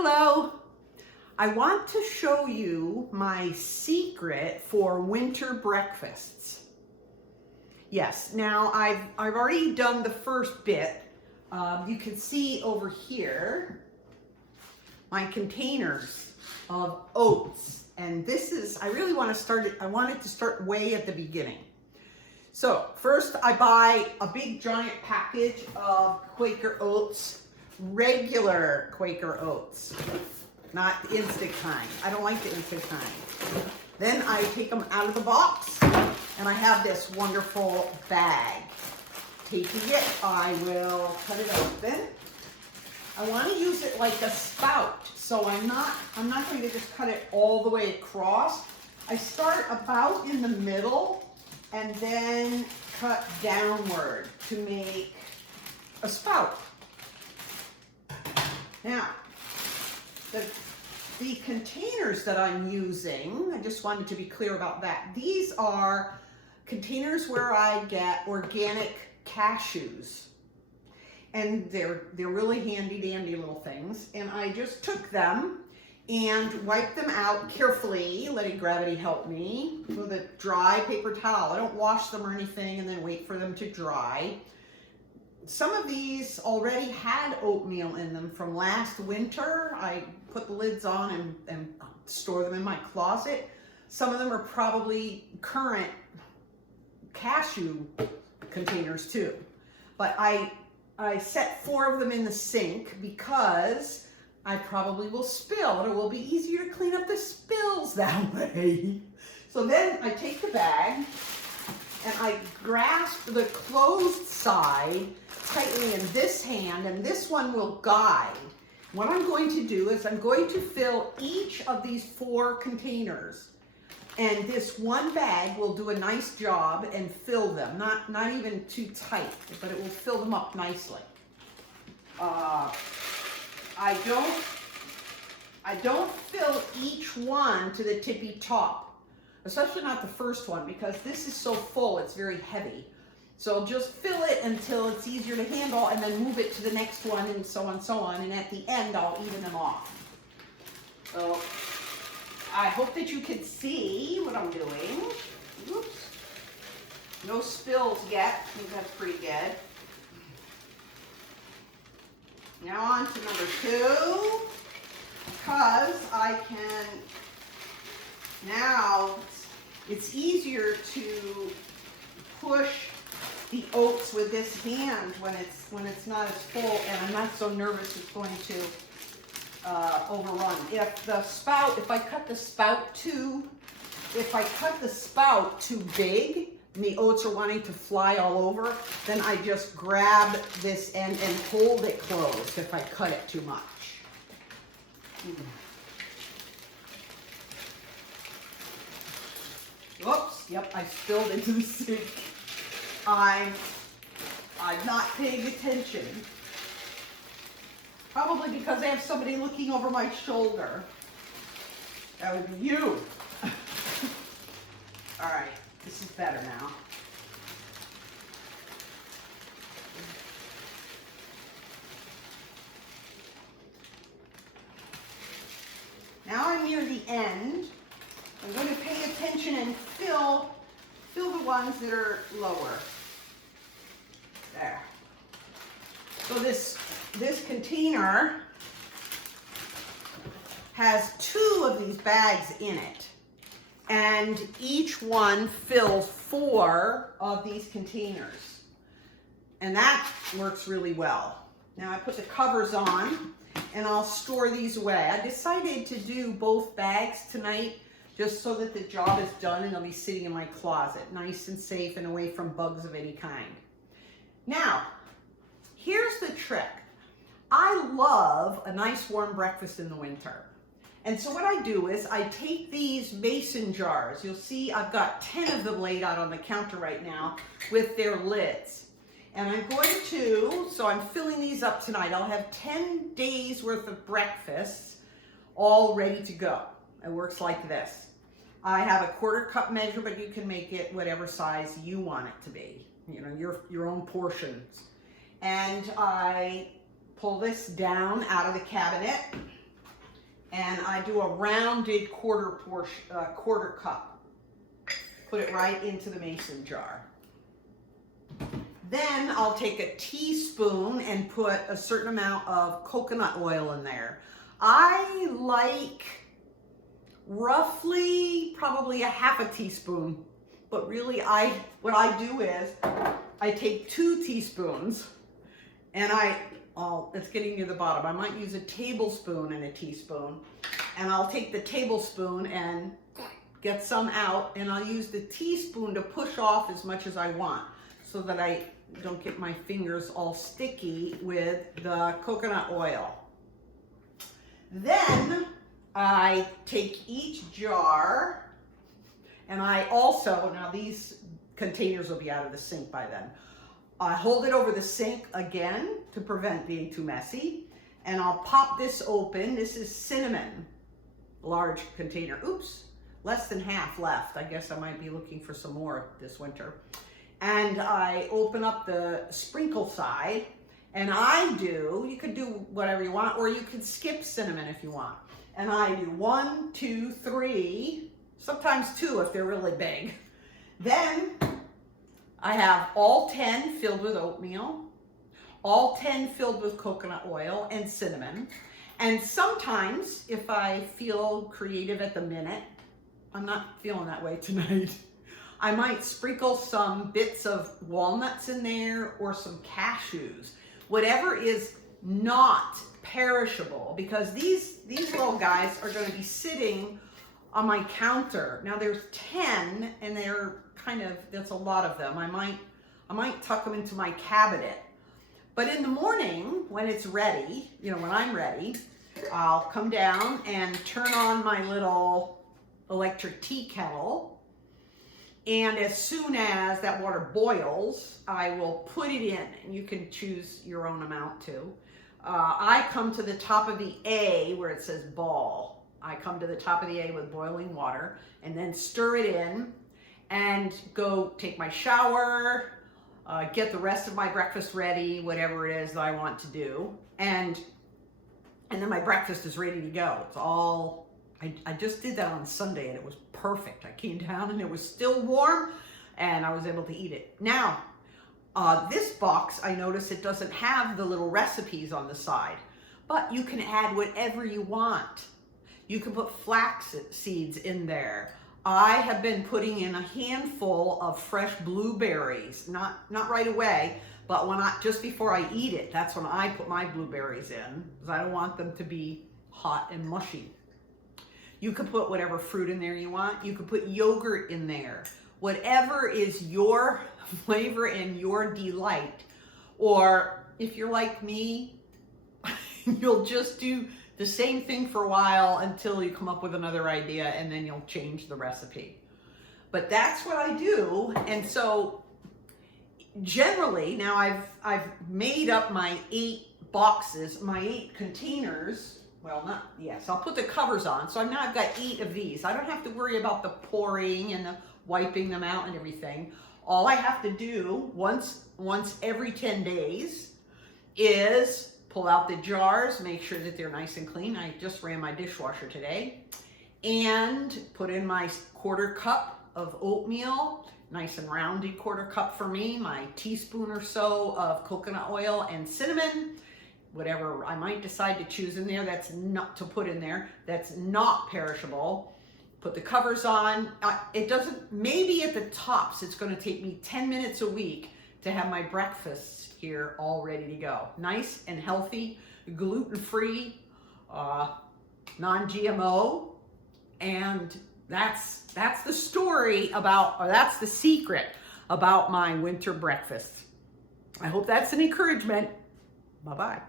Hello. I want to show you my secret for winter breakfasts. Yes, now I've already done the first bit. You can see over here my containers of oats, and this is, I really want to start it, I wanted to start way at the beginning. So first I buy a big giant package of Quaker oats, regular Quaker oats, not the instant kind. I don't like the instant kind. Then I take them out of the box and I have this wonderful bag. Taking it, I will cut it open. I want to use it like a spout, so I'm not going to just cut it all the way across. I start about in the middle and then cut downward to make a spout. Now, the containers that I'm using, I just wanted to be clear about that. These are containers where I get organic cashews. And they're really handy dandy little things. And I just took them and wiped them out carefully, letting gravity help me, with a dry paper towel. I don't wash them or anything and then wait for them to dry. Some of these already had oatmeal in them from last winter. I put the lids on and store them in my closet. Some of them are probably current cashew containers too. But I set 4 of them in the sink because I probably will spill, and it will be easier to clean up the spills that way. So then I take the bag and I grasp the closed side tightly in this hand, and this one will guide. What I'm going to do is I'm going to fill each of these 4 containers, and this one bag will do a nice job and fill them, not even too tight, but it will fill them up nicely. I don't fill each one to the tippy top, especially not the first one, because this is so full, it's very heavy. So just fill it until it's easier to handle and then move it to the next one and so on, and at the end I'll even them off. So I hope that you can see what I'm doing. Oops. No spills yet, I think that's pretty good. Now on to number 2, because I can, now it's easier to push the oats with this hand when it's not as full, and I'm not so nervous it's going to overrun. If I cut the spout too big and the oats are wanting to fly all over, then I just grab this end and hold it closed if I cut it too much. Whoops, yep, I spilled into the sink. I'm not paying attention. Probably because I have somebody looking over my shoulder. That would be you. All right, this is better now. Now I'm near the end. I'm going to pay attention and fill the ones that are lower. There. So this container has 2 of these bags in it, and each one fills 4 of these containers, and that works really well. Now I put the covers on and I'll store these away. I decided to do both bags tonight just so that the job is done and they'll be sitting in my closet, nice and safe and away from bugs of any kind. Now, here's the trick. I love a nice warm breakfast in the winter. And so what I do is I take these mason jars. You'll see I've got 10 of them laid out on the counter right now with their lids. And I'm going to, so I'm filling these up tonight. I'll have 10 days worth of breakfasts all ready to go. It works like this. I have a 1/4 cup measure, but you can make it whatever size you want it to be. You know, your own portions. And I pull this down out of the cabinet and I do a rounded quarter cup. Put it right into the mason jar. Then I'll take a teaspoon and put a certain amount of coconut oil in there. I like roughly probably a half a teaspoon, but really what I do is I take 2 teaspoons and it's getting near the bottom. I might use a tablespoon and a teaspoon, and I'll take the tablespoon and get some out, and I'll use the teaspoon to push off as much as I want so that I don't get my fingers all sticky with the coconut oil. Then I take each jar, and now these containers will be out of the sink by then. I hold it over the sink again to prevent being too messy, and I'll pop this open. This is cinnamon, large container. Oops, less than half left. I guess I might be looking for some more this winter. And I open up the sprinkle side, and you could do whatever you want, or you could skip cinnamon if you want. And I do 1, 2, 3, sometimes 2 if they're really big. Then I have all 10 filled with oatmeal, all 10 filled with coconut oil and cinnamon. And sometimes, if I feel creative at the minute, I'm not feeling that way tonight, I might sprinkle some bits of walnuts in there or some cashews, whatever is not perishable, because these little guys are going to be sitting on my counter. Now there's 10, and that's a lot of them. I might tuck them into my cabinet. But in the morning, when it's ready, when I'm ready, I'll come down and turn on my little electric tea kettle. And as soon as that water boils, I will put it in, and you can choose your own amount too. I come to the top of the A where it says ball. I come to the top of the A with boiling water, and then stir it in and go take my shower, get the rest of my breakfast ready, whatever it is that I want to do. And then my breakfast is ready to go. It's all, I just did that on Sunday, and it was perfect. I came down and it was still warm, and I was able to eat it. Now, this box, I notice it doesn't have the little recipes on the side, but you can add whatever you want. You can put flax seeds in there. I have been putting in a handful of fresh blueberries, not right away, but just before I eat it, that's when I put my blueberries in, because I don't want them to be hot and mushy. You can put whatever fruit in there you want. You can put yogurt in there. Whatever is your flavor and your delight. Or if you're like me, you'll just do the same thing for a while until you come up with another idea, and then you'll change the recipe. But that's what I do. And so generally, now I've made up my 8 boxes, my 8 containers. Well, I'll put the covers on. So now I've got 8 of these. I don't have to worry about the pouring and the wiping them out and everything. All I have to do once every 10 days is pull out the jars, make sure that they're nice and clean. I just ran my dishwasher today, and put in my 1/4 cup of oatmeal, nice and rounded 1/4 cup for me, my teaspoon or so of coconut oil and cinnamon, whatever I might decide to choose in there that's not to put in there, that's not perishable. Put the covers on. Maybe at the tops, it's going to take me 10 minutes a week to have my breakfast here all ready to go. Nice and healthy, gluten-free, non-GMO. And that's the story that's the secret about my winter breakfast. I hope that's an encouragement. Bye-bye.